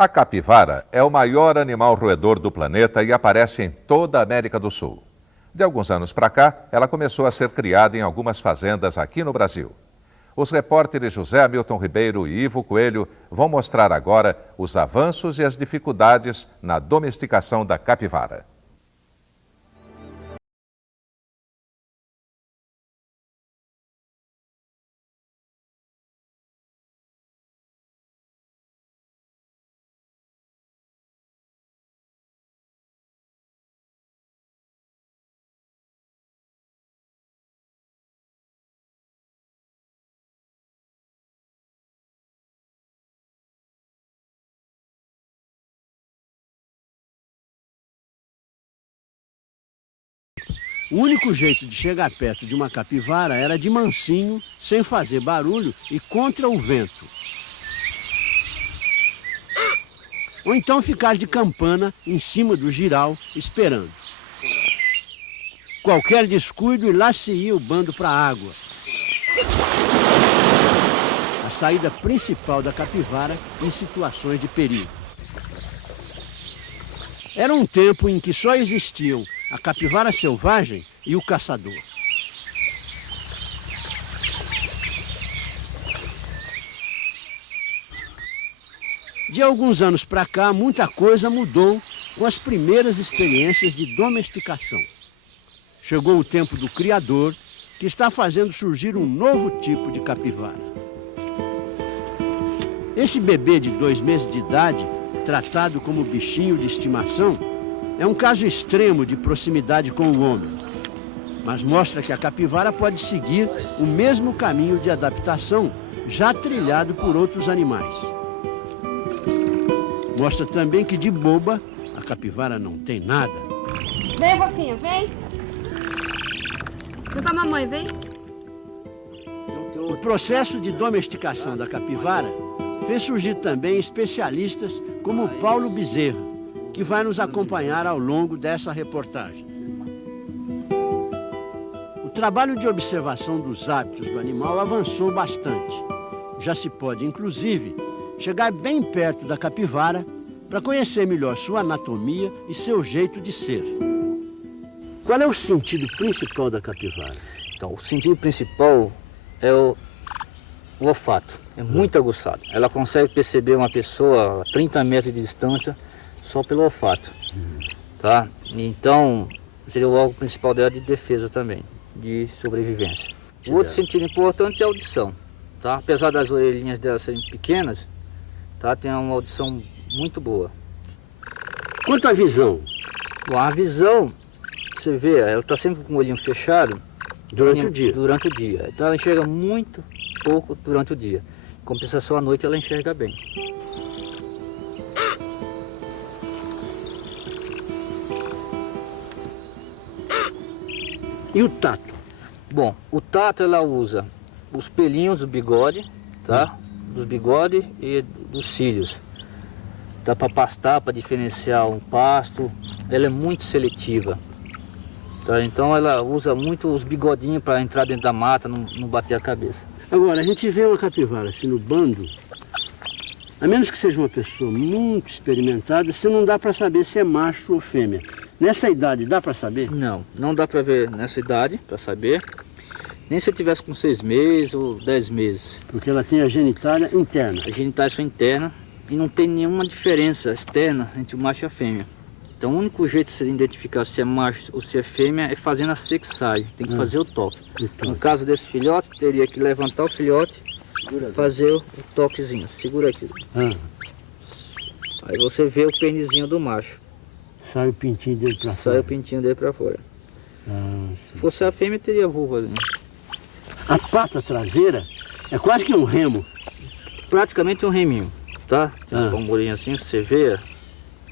A capivara é o maior animal roedor do planeta e aparece em toda a América do Sul. De alguns anos para cá, ela começou a ser criada em algumas fazendas aqui no Brasil. Os repórteres José Hamilton Ribeiro e Ivo Coelho vão mostrar agora os avanços e as dificuldades na domesticação da capivara. O único jeito de chegar perto de uma capivara era de mansinho, sem fazer barulho e contra o vento. Ou então ficar de campana em cima do jiral, esperando. Qualquer descuido e lá se ia o bando para a água. A saída principal da capivara em situações de perigo. Era um tempo em que só existiam a capivara selvagem e o caçador. De alguns anos para cá, muita coisa mudou com as primeiras experiências de domesticação. Chegou o tempo do criador, que está fazendo surgir um novo tipo de capivara. Esse bebê de 2 meses de idade, tratado como bichinho de estimação, é um caso extremo de proximidade com o homem, mas mostra que a capivara pode seguir o mesmo caminho de adaptação já trilhado por outros animais. Mostra também que de boba a capivara não tem nada. Vem, fofinha, vem. Vem com a mamãe, vem. O processo de domesticação da capivara fez surgir também especialistas como Paulo Bezerra, que vai nos acompanhar ao longo dessa reportagem. O trabalho de observação dos hábitos do animal avançou bastante. Já se pode, inclusive, chegar bem perto da capivara para conhecer melhor sua anatomia e seu jeito de ser. Qual é o sentido principal da capivara? Então, o sentido principal é o olfato, é muito aguçado. Ela consegue perceber uma pessoa a 30 metros de distância só pelo olfato, tá? Então, seria o órgão principal dela de defesa também, de sobrevivência. O outro sentido importante é a audição, tá? Apesar das orelhinhas dela serem pequenas, tá? Tem uma audição muito boa. Quanto à visão? Bom, a visão, você vê, ela está sempre com o olhinho fechado Durante o dia? Durante o dia. Então ela enxerga muito pouco durante o dia. Em compensação, à noite ela enxerga bem. E o tato? Bom, o tato ela usa os pelinhos do bigode, tá? Dos bigodes e dos cílios. Dá para pastar, para diferenciar um pasto. Ela é muito seletiva. Tá? Então ela usa muito os bigodinhos para entrar dentro da mata, não bater a cabeça. Agora, a gente vê uma capivara assim no bando, a menos que seja uma pessoa muito experimentada, você não dá para saber se é macho ou fêmea. Nessa idade dá para saber? Não, não dá para ver nessa idade, para saber. Nem se eu tivesse com 6 meses ou 10 meses. Porque ela tem a genitália interna. A genitália são interna e não tem nenhuma diferença externa entre o macho e a fêmea. Então o único jeito de se identificar se é macho ou se é fêmea é fazendo a sexagem, tem que fazer o toque. No caso desse filhote, teria que levantar o filhote, fazer o toquezinho, segura aqui. Aí você vê o penizinho do macho. Sai o pintinho dele para fora. Sai o pintinho dele para fora. Se fosse a fêmea, teria vulva ali. A pata traseira é quase que um remo. Praticamente um reminho, tá? Tem umas palmourinhas assim, você vê.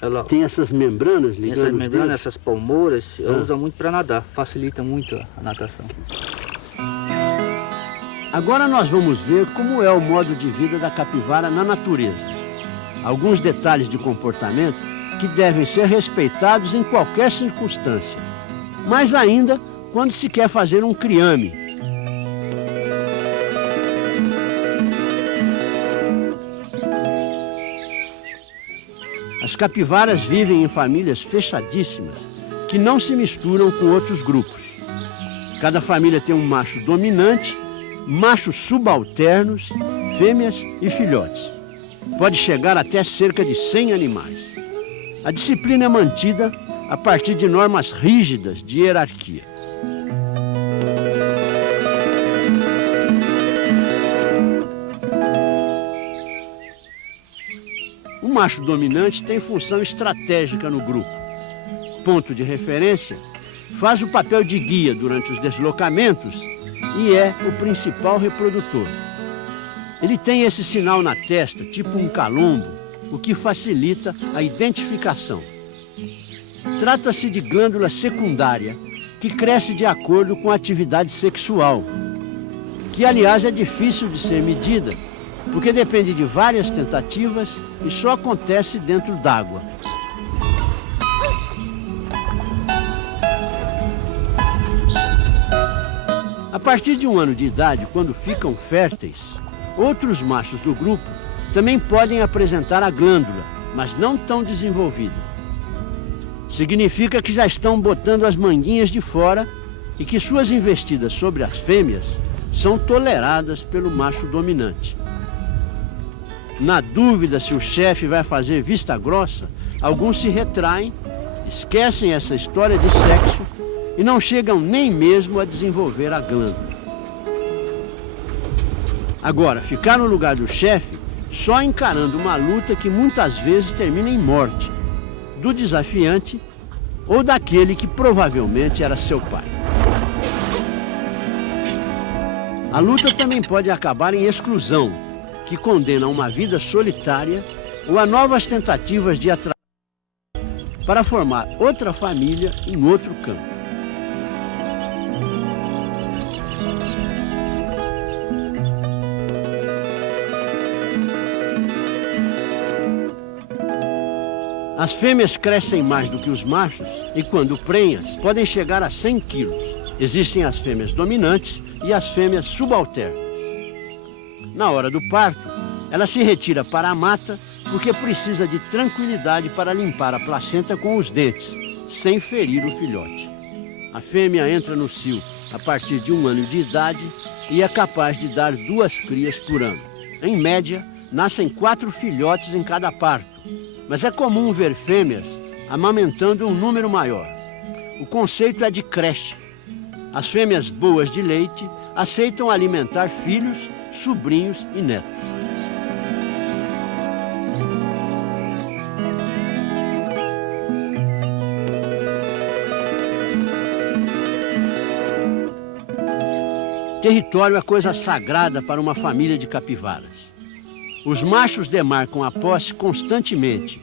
Ela tem essas membranas ligando essas membranas, essas palmouras, ela usa muito para nadar, facilita muito a natação. Agora nós vamos ver como é o modo de vida da capivara na natureza. Alguns detalhes de comportamento que devem ser respeitados em qualquer circunstância. Mas ainda quando se quer fazer um criame. As capivaras vivem em famílias fechadíssimas, que não se misturam com outros grupos. Cada família tem um macho dominante, machos subalternos, fêmeas e filhotes. Pode chegar até cerca de 100 animais. A disciplina é mantida a partir de normas rígidas de hierarquia. O macho dominante tem função estratégica no grupo. Ponto de referência, faz o papel de guia durante os deslocamentos e é o principal reprodutor. Ele tem esse sinal na testa, tipo um calombo, o que facilita a identificação. Trata-se de glândula secundária, que cresce de acordo com a atividade sexual, que aliás é difícil de ser medida, porque depende de várias tentativas e só acontece dentro d'água. A partir de 1 ano de idade, quando ficam férteis, outros machos do grupo também podem apresentar a glândula, mas não tão desenvolvida. Significa que já estão botando as manguinhas de fora e que suas investidas sobre as fêmeas são toleradas pelo macho dominante. Na dúvida se o chefe vai fazer vista grossa, alguns se retraem, esquecem essa história de sexo e não chegam nem mesmo a desenvolver a glândula. Agora, ficar no lugar do chefe só encarando uma luta que muitas vezes termina em morte, do desafiante ou daquele que provavelmente era seu pai. A luta também pode acabar em exclusão, que condena a uma vida solitária ou a novas tentativas de atrair para formar outra família em outro campo. As fêmeas crescem mais do que os machos e, quando prenhas, podem chegar a 100 quilos. Existem as fêmeas dominantes e as fêmeas subalternas. Na hora do parto, ela se retira para a mata porque precisa de tranquilidade para limpar a placenta com os dentes, sem ferir o filhote. A fêmea entra no cio a partir de 1 ano de idade e é capaz de dar 2 crias por ano. Em média, nascem 4 filhotes em cada parto, mas é comum ver fêmeas amamentando um número maior. O conceito é de creche. As fêmeas boas de leite aceitam alimentar filhos, sobrinhos e netos. Território é coisa sagrada para uma família de capivaras. Os machos demarcam a posse constantemente,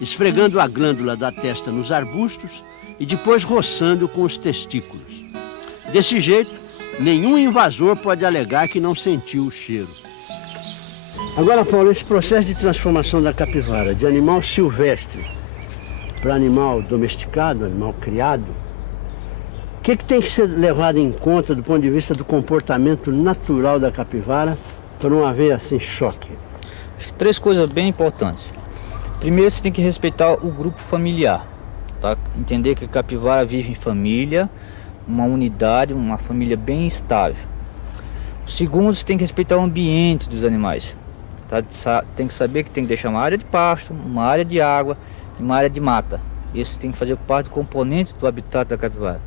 esfregando a glândula da testa nos arbustos e depois roçando com os testículos. Desse jeito, nenhum invasor pode alegar que não sentiu o cheiro. Agora, Paulo, esse processo de transformação da capivara de animal silvestre para animal domesticado, animal criado, o que tem que ser levado em conta do ponto de vista do comportamento natural da capivara para não haver assim choque? 3 coisas bem importantes. Primeiro, você tem que respeitar o grupo familiar, tá? Entender que a capivara vive em família, uma unidade, uma família bem estável. Segundo, você tem que respeitar o ambiente dos animais, tá? Tem que saber que tem que deixar uma área de pasto, uma área de água e uma área de mata. Isso tem que fazer parte do componente do habitat da capivara.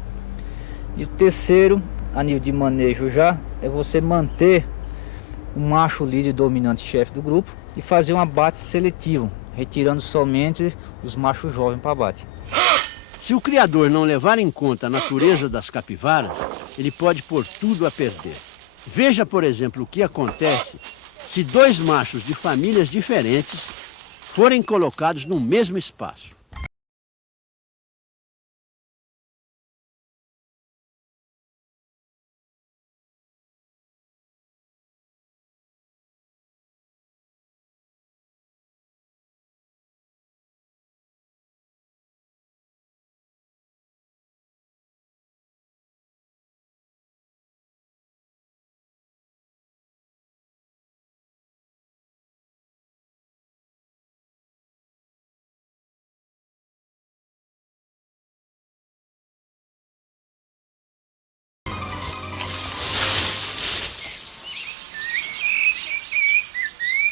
E o terceiro, a nível de manejo já, é você manter o macho líder dominante chefe do grupo e fazer um abate seletivo, retirando somente os machos jovens para abate. Se o criador não levar em conta a natureza das capivaras, ele pode pôr tudo a perder. Veja, por exemplo, o que acontece se 2 machos de famílias diferentes forem colocados no mesmo espaço.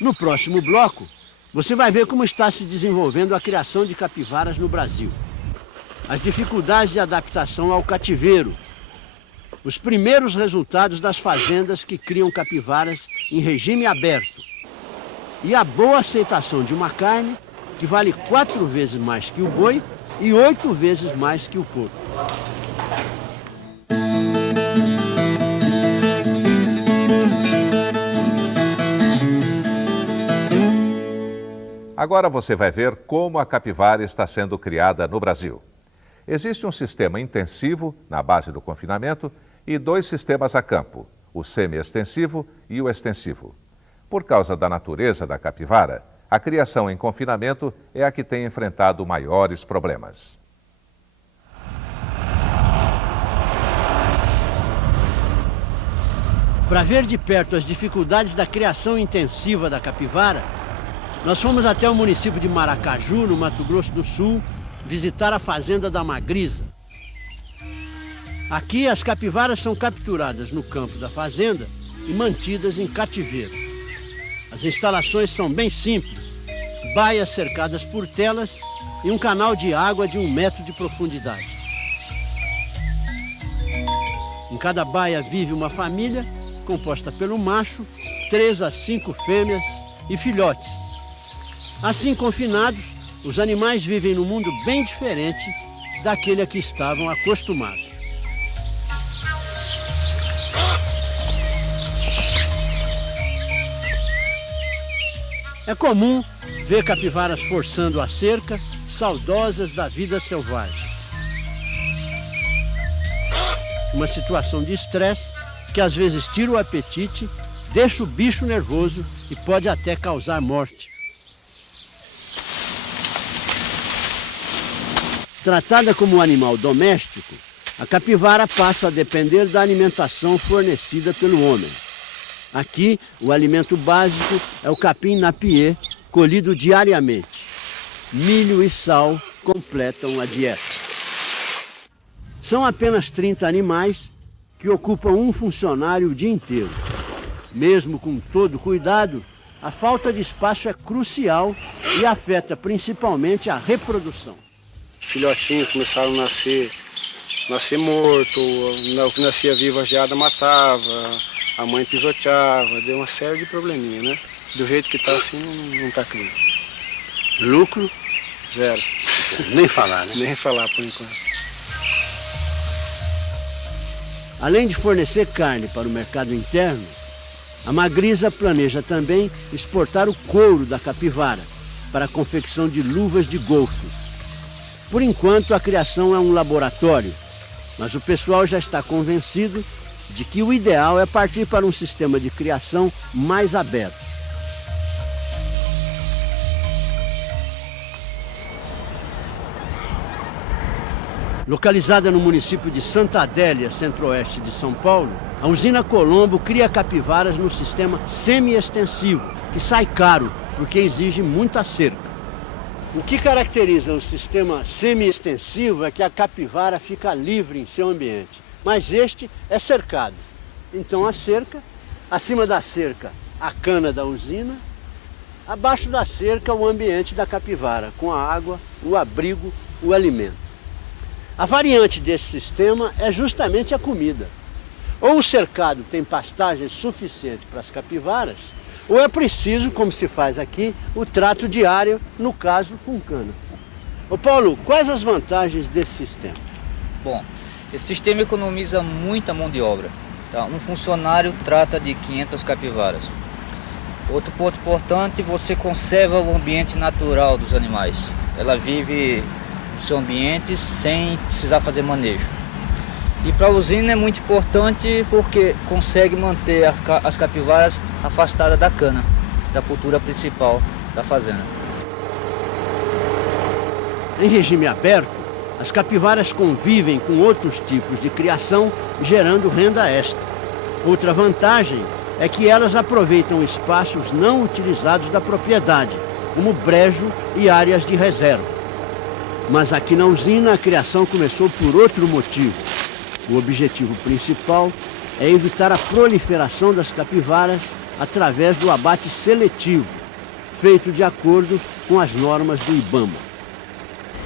No próximo bloco, você vai ver como está se desenvolvendo a criação de capivaras no Brasil. As dificuldades de adaptação ao cativeiro. Os primeiros resultados das fazendas que criam capivaras em regime aberto. E a boa aceitação de uma carne que vale 4 vezes mais que o boi e 8 vezes mais que o porco. Agora você vai ver como a capivara está sendo criada no Brasil. Existe um sistema intensivo, na base do confinamento, e 2 sistemas a campo, o semi-extensivo e o extensivo. Por causa da natureza da capivara, a criação em confinamento é a que tem enfrentado maiores problemas. Para ver de perto as dificuldades da criação intensiva da capivara, nós fomos até o município de Maracaju, no Mato Grosso do Sul, visitar a fazenda da Magrisa. Aqui, as capivaras são capturadas no campo da fazenda e mantidas em cativeiro. As instalações são bem simples, baias cercadas por telas e um canal de água de 1 metro de profundidade. Em cada baia vive uma família, composta pelo macho, 3 a 5 fêmeas e filhotes. Assim confinados, os animais vivem num mundo bem diferente daquele a que estavam acostumados. É comum ver capivaras forçando a cerca, saudosas da vida selvagem. Uma situação de estresse que às vezes tira o apetite, deixa o bicho nervoso e pode até causar morte. Tratada como um animal doméstico, a capivara passa a depender da alimentação fornecida pelo homem. Aqui, o alimento básico é o capim-napier, colhido diariamente. Milho e sal completam a dieta. São apenas 30 animais que ocupam um funcionário o dia inteiro. Mesmo com todo cuidado, a falta de espaço é crucial e afeta principalmente a reprodução. Os filhotinhos começaram a nascer morto, o que nascia vivo a geada matava, a mãe pisoteava, deu uma série de probleminha, né? Do jeito que está assim, não está criando. Lucro? 0. Nem falar, né? Nem falar por enquanto. Além de fornecer carne para o mercado interno, a Magrisa planeja também exportar o couro da capivara para a confecção de luvas de golfe. Por enquanto, a criação é um laboratório, mas o pessoal já está convencido de que o ideal é partir para um sistema de criação mais aberto. Localizada no município de Santa Adélia, centro-oeste de São Paulo, a usina Colombo cria capivaras no sistema semi-extensivo, que sai caro porque exige muita cerca. O que caracteriza o sistema semi-extensivo é que a capivara fica livre em seu ambiente, mas este é cercado. Então a cerca, acima da cerca a cana da usina, abaixo da cerca o ambiente da capivara, com a água, o abrigo, o alimento. A variante desse sistema é justamente a comida. Ou o cercado tem pastagem suficiente para as capivaras, ou é preciso, como se faz aqui, o trato diário, no caso com cana. Ô Paulo, quais as vantagens desse sistema? Bom, esse sistema economiza muita mão de obra. Tá? Um funcionário trata de 500 capivaras. Outro ponto importante, você conserva o ambiente natural dos animais. Ela vive no seu ambiente sem precisar fazer manejo. E para a usina é muito importante porque consegue manter as capivaras afastadas da cana, da cultura principal da fazenda. Em regime aberto, as capivaras convivem com outros tipos de criação, gerando renda extra. Outra vantagem é que elas aproveitam espaços não utilizados da propriedade, como brejo e áreas de reserva. Mas aqui na usina a criação começou por outro motivo. O objetivo principal é evitar a proliferação das capivaras através do abate seletivo, feito de acordo com as normas do IBAMA.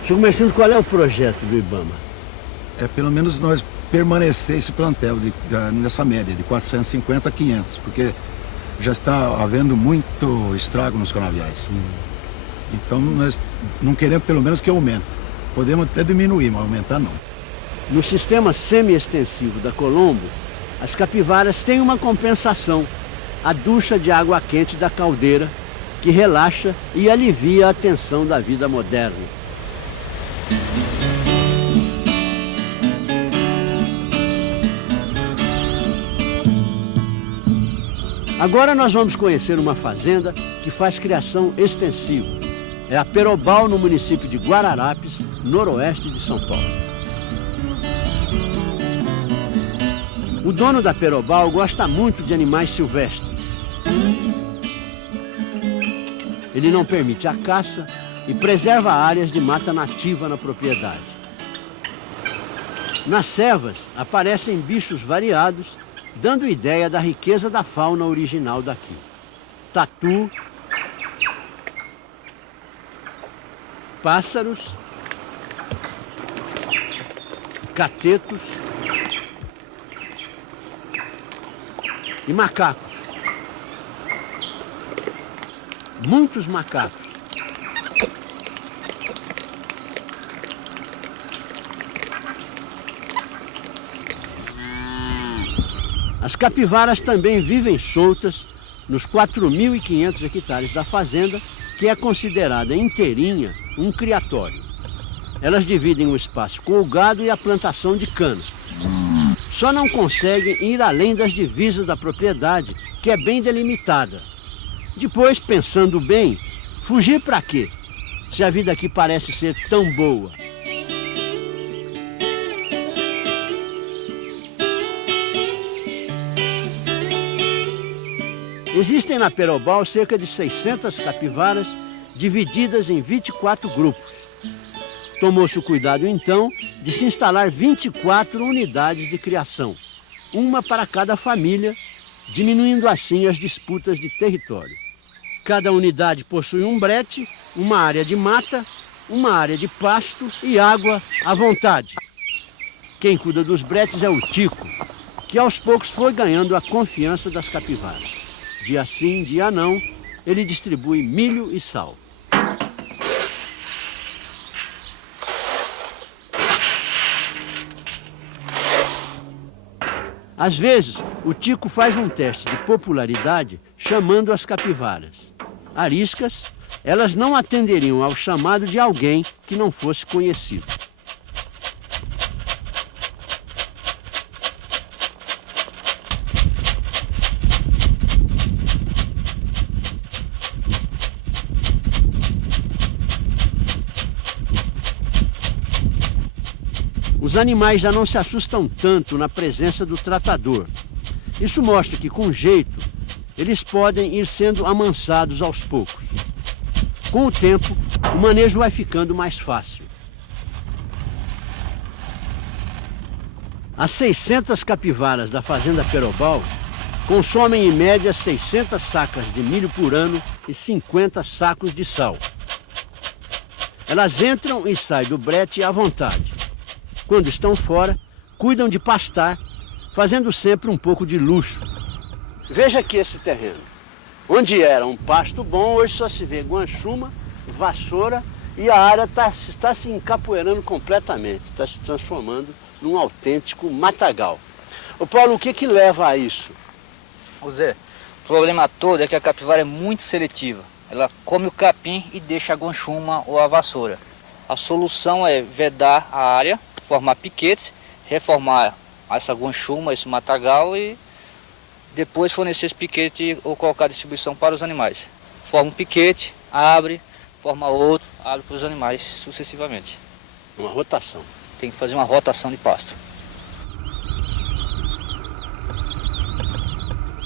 Senhor Comerciante, qual é o projeto do IBAMA? É pelo menos nós permanecer esse plantel nessa média de 450 a 500, porque já está havendo muito estrago nos canaviais. Então nós não queremos pelo menos que aumente. Podemos até diminuir, mas aumentar não. No sistema semi-extensivo da Colombo, as capivaras têm uma compensação, a ducha de água quente da caldeira, que relaxa e alivia a tensão da vida moderna. Agora nós vamos conhecer uma fazenda que faz criação extensiva. É a Perobal, no município de Guararapes, noroeste de São Paulo. O dono da Perobal gosta muito de animais silvestres. Ele não permite a caça e preserva áreas de mata nativa na propriedade. Nas servas aparecem bichos variados, dando ideia da riqueza da fauna original daqui. Tatu, pássaros, catetos e macacos. Muitos macacos. As capivaras também vivem soltas nos 4.500 hectares da fazenda, que é considerada inteirinha um criatório. Elas dividem o espaço com o gado e a plantação de cana. Só não conseguem ir além das divisas da propriedade, que é bem delimitada. Depois, pensando bem, fugir para quê? Se a vida aqui parece ser tão boa. Existem na Perobal cerca de 600 capivaras, divididas em 24 grupos. Tomou-se o cuidado, então, de se instalar 24 unidades de criação, uma para cada família, diminuindo assim as disputas de território. Cada unidade possui um brete, uma área de mata, uma área de pasto e água à vontade. Quem cuida dos bretes é o Tico, que aos poucos foi ganhando a confiança das capivaras. Dia sim, dia não, ele distribui milho e sal. Às vezes, o Tico faz um teste de popularidade chamando as capivaras. Ariscas, elas não atenderiam ao chamado de alguém que não fosse conhecido. Os animais já não se assustam tanto na presença do tratador. Isso mostra que, com jeito, eles podem ir sendo amansados aos poucos. Com o tempo, o manejo vai ficando mais fácil. As 600 capivaras da fazenda Perobal consomem em média 600 sacas de milho por ano e 50 sacos de sal. Elas entram e saem do brete à vontade. Quando estão fora, cuidam de pastar, fazendo sempre um pouco de luxo. Veja aqui esse terreno. Onde era um pasto bom, hoje só se vê guanchuma, vassoura e a área está se encapoeirando completamente, está se transformando num autêntico matagal. Ô Paulo, o que leva a isso? Ô Zé, o problema todo é que a capivara é muito seletiva. Ela come o capim e deixa a guanchuma ou a vassoura. A solução é vedar a área, formar piquetes, reformar essa guanchuma, esse matagal e depois fornecer esse piquete ou colocar a distribuição para os animais. Forma um piquete, abre, forma outro, abre para os animais sucessivamente. Uma rotação. Tem que fazer uma rotação de pasto.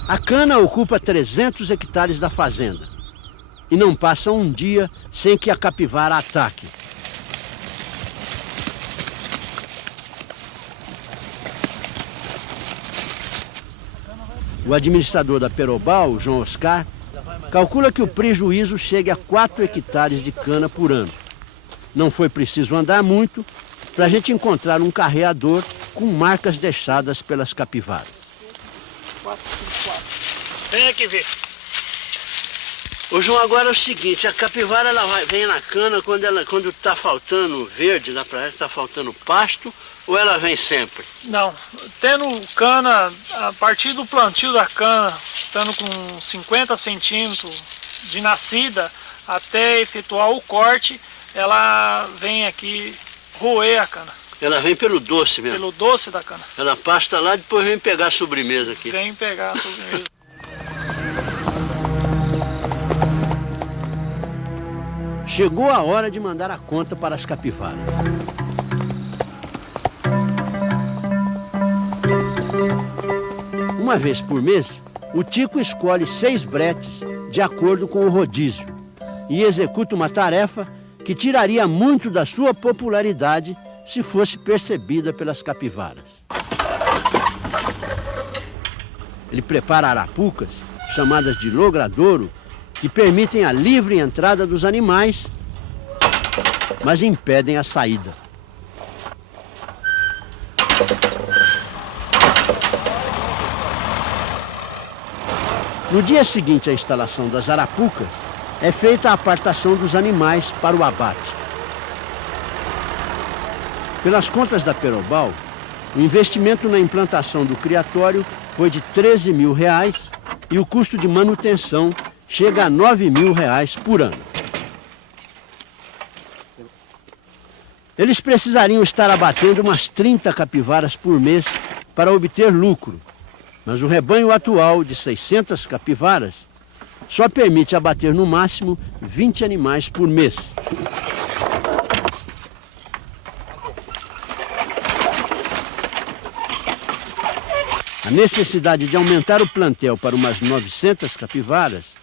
A cana ocupa 300 hectares da fazenda e não passa um dia sem que a capivara ataque. O administrador da Perobal, João Oscar, calcula que o prejuízo chegue a 4 hectares de cana por ano. Não foi preciso andar muito para a gente encontrar um carreador com marcas deixadas pelas capivaras. 454. Vem aqui ver. Ô João, agora é o seguinte, a capivara ela vem na cana quando está faltando verde, lá para ela está faltando pasto, ou ela vem sempre? Não, tendo cana, a partir do plantio da cana, estando com 50 centímetros de nascida, até efetuar o corte, ela vem aqui roer a cana. Ela vem pelo doce mesmo? Pelo doce da cana. Ela pasta lá e depois vem pegar a sobremesa aqui. Vem pegar a sobremesa. Chegou a hora de mandar a conta para as capivaras. Uma vez por mês, o Tico escolhe 6 bretes de acordo com o rodízio e executa uma tarefa que tiraria muito da sua popularidade se fosse percebida pelas capivaras. Ele prepara arapucas, chamadas de logradouro, que permitem a livre entrada dos animais, mas impedem a saída. No dia seguinte à instalação das arapucas, é feita a apartação dos animais para o abate. Pelas contas da Perobal, o investimento na implantação do criatório foi de R$13 mil e o custo de manutenção chega a R$9 mil por ano. Eles precisariam estar abatendo umas 30 capivaras por mês para obter lucro, mas o rebanho atual de 600 capivaras só permite abater no máximo 20 animais por mês. A necessidade de aumentar o plantel para umas 900 capivaras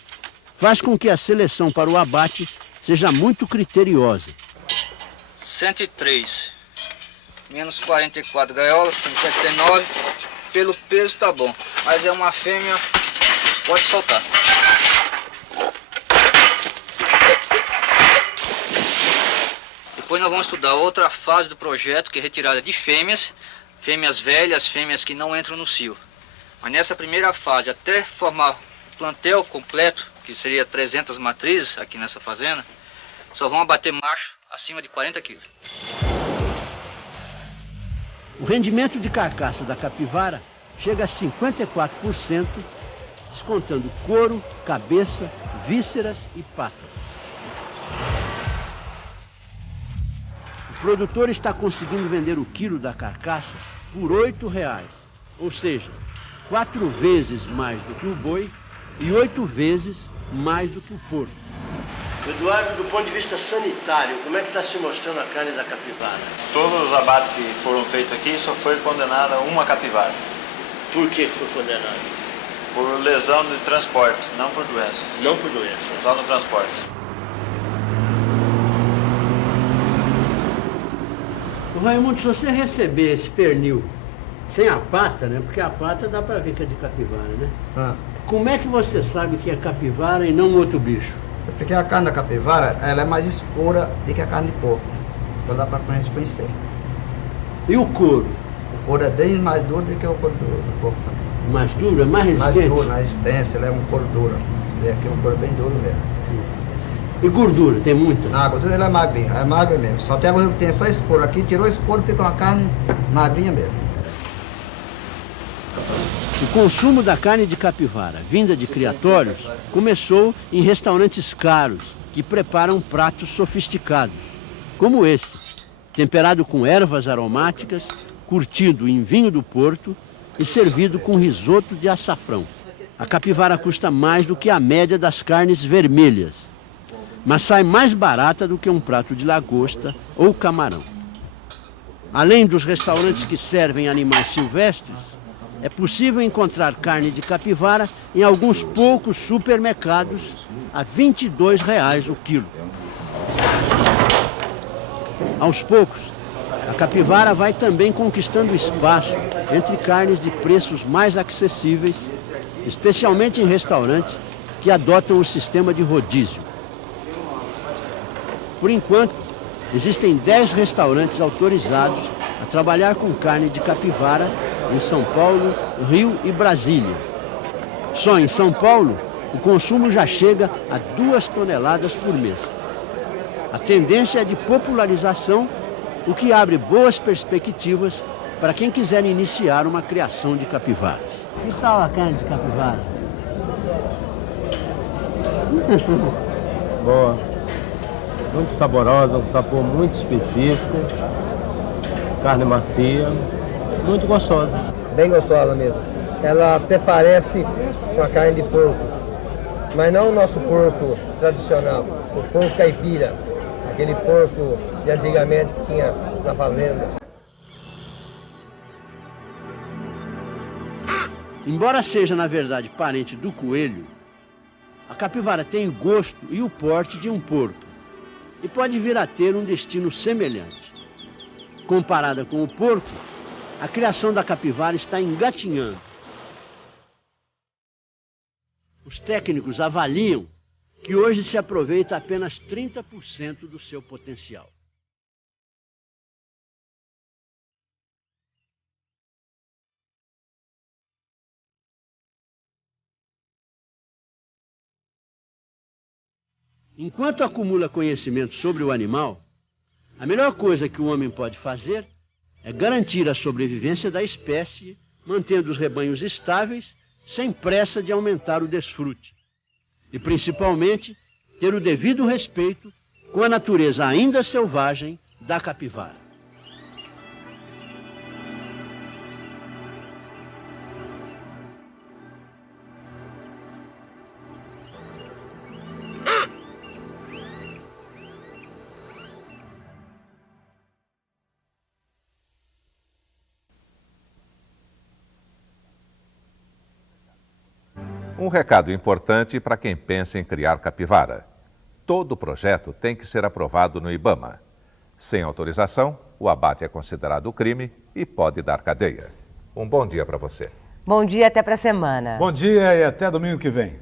faz com que a seleção para o abate seja muito criteriosa. 103, menos 44 gaiolas, 59, pelo peso tá bom, mas é uma fêmea, pode soltar. Depois nós vamos estudar outra fase do projeto, que é retirada de fêmeas, fêmeas velhas, fêmeas que não entram no cio. Mas nessa primeira fase, até formar o plantel completo, que seria 300 matrizes aqui nessa fazenda, só vão abater macho acima de 40 quilos. O rendimento de carcaça da capivara chega a 54%, descontando couro, cabeça, vísceras e patas. O produtor está conseguindo vender o quilo da carcaça por R$8, ou seja, 4 vezes mais do que o boi e 8 vezes mais do que o porco. Eduardo, do ponto de vista sanitário, como é que está se mostrando a carne da capivara? Todos os abates que foram feitos aqui só foi condenada uma capivara. Por que foi condenada? Por lesão de transporte, não por doenças. Não por doença. Só no transporte. Raimundo, se você receber esse pernil sem a pata, né? Porque a pata dá para ver que é de capivara, né? Como é que você sabe que é capivara e não um outro bicho? Porque a carne da capivara, ela é mais escura do que a carne de porco. Então dá para a gente conhecer. E o couro? O couro é bem mais duro do que o couro do porco também. Mais duro? É mais resistente? Mais duro, mais resistência, ele é um couro duro. Ele aqui é um couro bem duro mesmo. E gordura, tem muita? Não, a gordura ele é magrinha, é magra mesmo. Só tem a gordura que tem só esse couro aqui, tirou esse couro, fica uma carne magrinha mesmo. O consumo da carne de capivara, vinda de criatórios, começou em restaurantes caros, que preparam pratos sofisticados, como esse, temperado com ervas aromáticas, curtido em vinho do Porto e servido com risoto de açafrão. A capivara custa mais do que a média das carnes vermelhas, mas sai mais barata do que um prato de lagosta ou camarão. Além dos restaurantes que servem animais silvestres, é possível encontrar carne de capivara em alguns poucos supermercados a R$ 22,00 o quilo. Aos poucos, A capivara vai também conquistando espaço entre carnes de preços mais acessíveis, especialmente em restaurantes que adotam o sistema de rodízio. Por enquanto, existem 10 restaurantes autorizados a trabalhar com carne de capivara em São Paulo, Rio e Brasília. Só em São Paulo, o consumo já chega a 2 toneladas por mês. A tendência é de popularização, o que abre boas perspectivas para quem quiser iniciar uma criação de capivaras. Que tal a carne de capivara? Boa. Muito saborosa, um sabor muito específico. Carne macia, muito gostosa. Bem gostosa mesmo. Ela até parece com a carne de porco, mas não o nosso porco tradicional, o porco caipira, aquele porco de antigamente que tinha na fazenda. Embora seja, na verdade, parente do coelho, a capivara tem o gosto e o porte de um porco e pode vir a ter um destino semelhante. Comparada com o porco, a criação da capivara está engatinhando. Os técnicos avaliam que hoje se aproveita apenas 30% do seu potencial. Enquanto acumula conhecimento sobre o animal, a melhor coisa que o homem pode fazer é garantir a sobrevivência da espécie, mantendo os rebanhos estáveis, sem pressa de aumentar o desfrute. E, principalmente, ter o devido respeito com a natureza ainda selvagem da capivara. Um recado importante para quem pensa em criar capivara. Todo projeto tem que ser aprovado no IBAMA. Sem autorização, o abate é considerado crime e pode dar cadeia. Um bom dia para você. Bom dia, até para a semana. Bom dia e até domingo que vem.